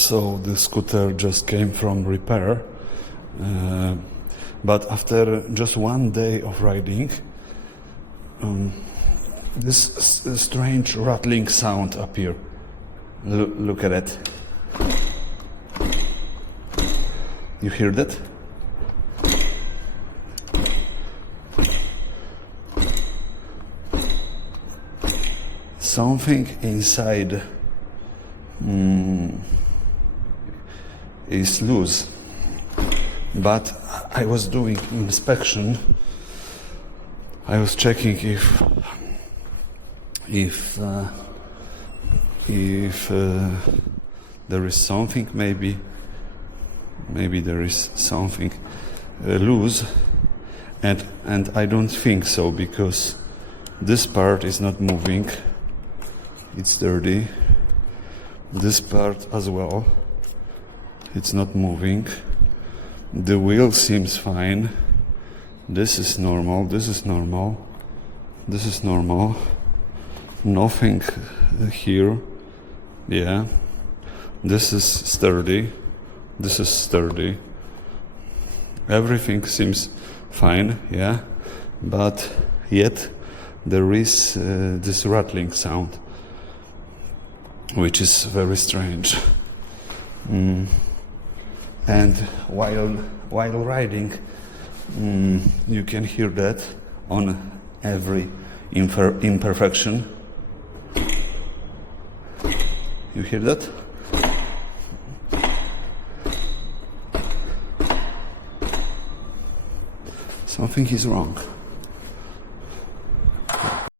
so the scooter just came from repair, but after just one day of riding, this strange rattling sound appeared. Look at it. You hear that? Something inside is loose, but I was doing inspection. I was checking if there is something, maybe there is something loose, and I don't think so, because this part is not moving. It's dirty. This part as well, it's not moving. The wheel seems fine. This is normal, this is normal, this is normal. Nothing here. Yeah, this is sturdy, this is sturdy. Everything seems fine, yeah, but yet there is this rattling sound, which is very strange. And while riding, you can hear that on every imperfection. You hear that? Something is wrong.